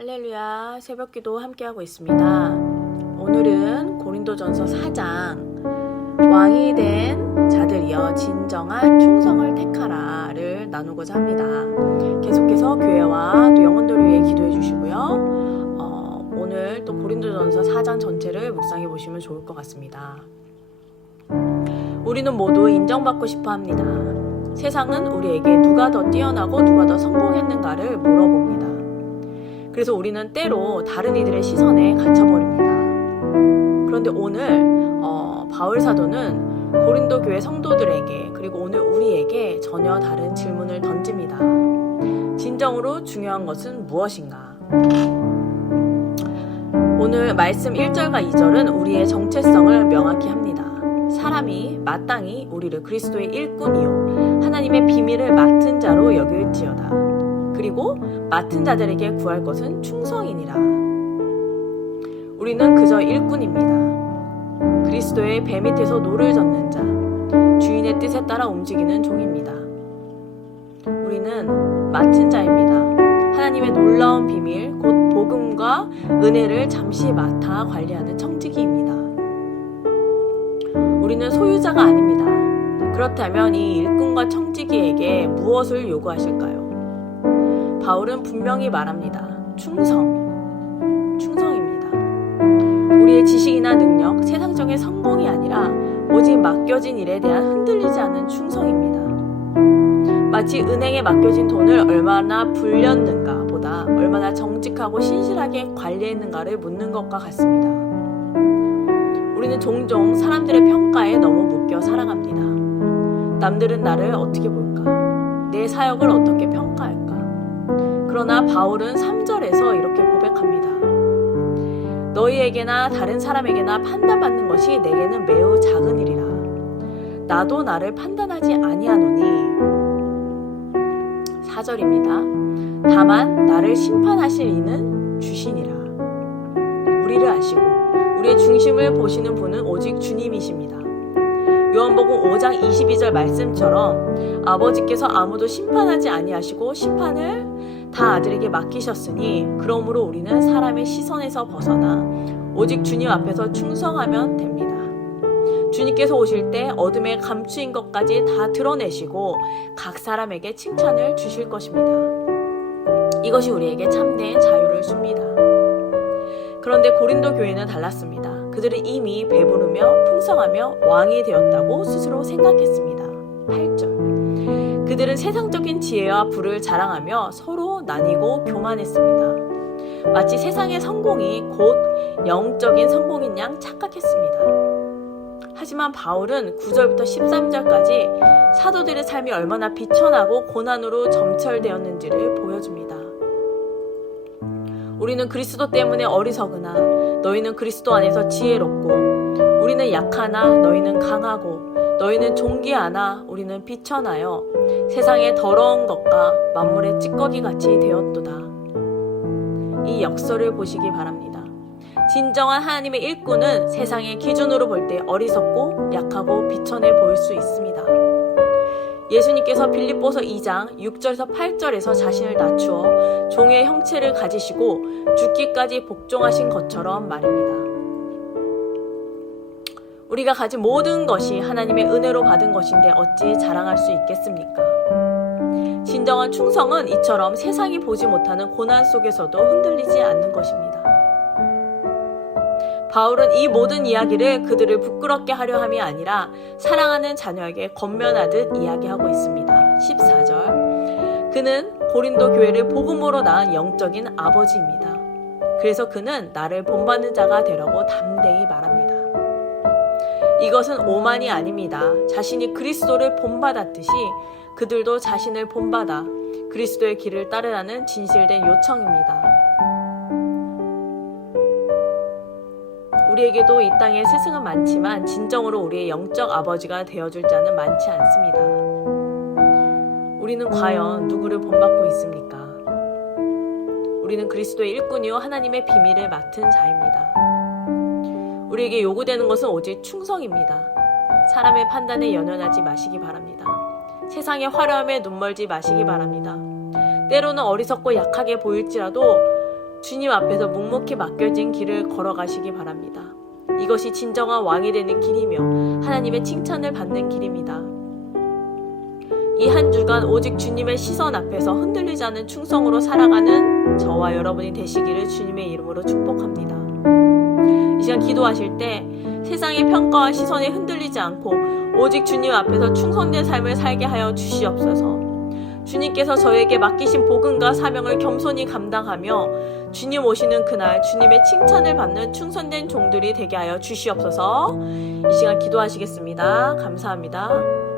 할렐루야, 새벽기도 함께하고 있습니다. 오늘은 고린도전서 4장 왕이 된 자들이여 진정한 충성을 택하라를 나누고자 합니다. 계속해서 교회와 또 영혼들을 위해 기도해 주시고요. 오늘 또 고린도전서 4장 전체를 묵상해 보시면 좋을 것 같습니다. 우리는 모두 인정받고 싶어 합니다. 세상은 우리에게 누가 더 뛰어나고 누가 더 성공했는가를 물어봅니다. 그래서 우리는 때로 다른 이들의 시선에 갇혀버립니다. 그런데 오늘 바울 사도는 고린도 교회 성도들에게 그리고 오늘 우리에게 전혀 다른 질문을 던집니다. 진정으로 중요한 것은 무엇인가? 오늘 말씀 1절과 2절은 우리의 정체성을 명확히 합니다. 사람이 마땅히 우리를 그리스도의 일꾼이요 하나님의 비밀을 맡은 자로 여길지어다. 그리고 맡은 자들에게 구할 것은 충성이니라. 우리는 그저 일꾼입니다. 그리스도의 배 밑에서 노를 젓는 자, 주인의 뜻에 따라 움직이는 종입니다. 우리는 맡은 자입니다. 하나님의 놀라운 비밀, 곧 복음과 은혜를 잠시 맡아 관리하는 청지기입니다. 우리는 소유자가 아닙니다. 그렇다면 이 일꾼과 청지기에게 무엇을 요구하실까요? 바울은 분명히 말합니다. 충성입니다. 우리의 지식이나 능력, 세상적인 성공이 아니라 오직 맡겨진 일에 대한 흔들리지 않는 충성입니다. 마치 은행에 맡겨진 돈을 얼마나 불렸는가 보다 얼마나 정직하고 신실하게 관리했는가를 묻는 것과 같습니다. 우리는 종종 사람들의 평가에 너무 묶여 살아갑니다. 남들은 나를 어떻게 볼까? 내 사역을 어떻게 평가할까? 그러나 바울은 3절에서 이렇게 고백합니다. 너희에게나 다른 사람에게나 판단받는 것이 내게는 매우 작은 일이라. 나도 나를 판단하지 아니하노니. 4절입니다. 다만 나를 심판하실 이는 주시니라. 우리를 아시고 우리의 중심을 보시는 분은 오직 주님이십니다. 요한복음 5장 22절 말씀처럼 아버지께서 아무도 심판하지 아니하시고 심판을 다 아들에게 맡기셨으니 그러므로 우리는 사람의 시선에서 벗어나 오직 주님 앞에서 충성하면 됩니다. 주님께서 오실 때 어둠에 감추인 것까지 다 드러내시고 각 사람에게 칭찬을 주실 것입니다. 이것이 우리에게 참된 자유를 줍니다. 그런데 고린도 교회는 달랐습니다. 그들은 이미 배부르며 풍성하며 왕이 되었다고 스스로 생각했습니다. 8절. 그들은 세상적인 지혜와 부를 자랑하며 서로 나뉘고 교만했습니다. 마치 세상의 성공이 곧 영적인 성공인 양 착각했습니다. 하지만 바울은 9절부터 13절까지 사도들의 삶이 얼마나 비천하고 고난으로 점철되었는지를 보여줍니다. 우리는 그리스도 때문에 어리석으나 너희는 그리스도 안에서 지혜롭고 우리는 약하나 너희는 강하고 너희는 존귀하나 우리는 비천하여 세상의 더러운 것과 만물의 찌꺼기같이 되었도다. 이 역설을 보시기 바랍니다. 진정한 하나님의 일꾼은 세상의 기준으로 볼 때 어리석고 약하고 비천해 보일 수 있습니다. 예수님께서 빌립보서 2장 6절에서 8절에서 자신을 낮추어 종의 형체를 가지시고 죽기까지 복종하신 것처럼 말입니다. 우리가 가진 모든 것이 하나님의 은혜로 받은 것인데 어찌 자랑할 수 있겠습니까? 진정한 충성은 이처럼 세상이 보지 못하는 고난 속에서도 흔들리지 않는 것입니다. 바울은 이 모든 이야기를 그들을 부끄럽게 하려 함이 아니라 사랑하는 자녀에게 권면하듯 이야기하고 있습니다. 14절. 그는 고린도 교회를 복음으로 낳은 영적인 아버지입니다. 그래서 그는 나를 본받는 자가 되라고 담대히 말합니다. 이것은 오만이 아닙니다. 자신이 그리스도를 본받았듯이 그들도 자신을 본받아 그리스도의 길을 따르라는 진실된 요청입니다. 우리에게도 이 땅에 스승은 많지만 진정으로 우리의 영적 아버지가 되어줄 자는 많지 않습니다. 우리는 과연 누구를 본받고 있습니까? 우리는 그리스도의 일꾼이요 하나님의 비밀을 맡은 자입니다. 우리에게 요구되는 것은 오직 충성입니다. 사람의 판단에 연연하지 마시기 바랍니다. 세상의 화려함에 눈멀지 마시기 바랍니다. 때로는 어리석고 약하게 보일지라도 주님 앞에서 묵묵히 맡겨진 길을 걸어가시기 바랍니다. 이것이 진정한 왕이 되는 길이며 하나님의 칭찬을 받는 길입니다. 이 한 주간 오직 주님의 시선 앞에서 흔들리지 않은 충성으로 살아가는 저와 여러분이 되시기를 주님의 이름으로 축복합니다. 이 시간 기도하실 때 세상의 평가와 시선에 흔들리지 않고 오직 주님 앞에서 충성된 삶을 살게 하여 주시옵소서. 주님께서 저에게 맡기신 복음과 사명을 겸손히 감당하며 주님 오시는 그날 주님의 칭찬을 받는 충성된 종들이 되게 하여 주시옵소서. 이 시간 기도하시겠습니다. 감사합니다.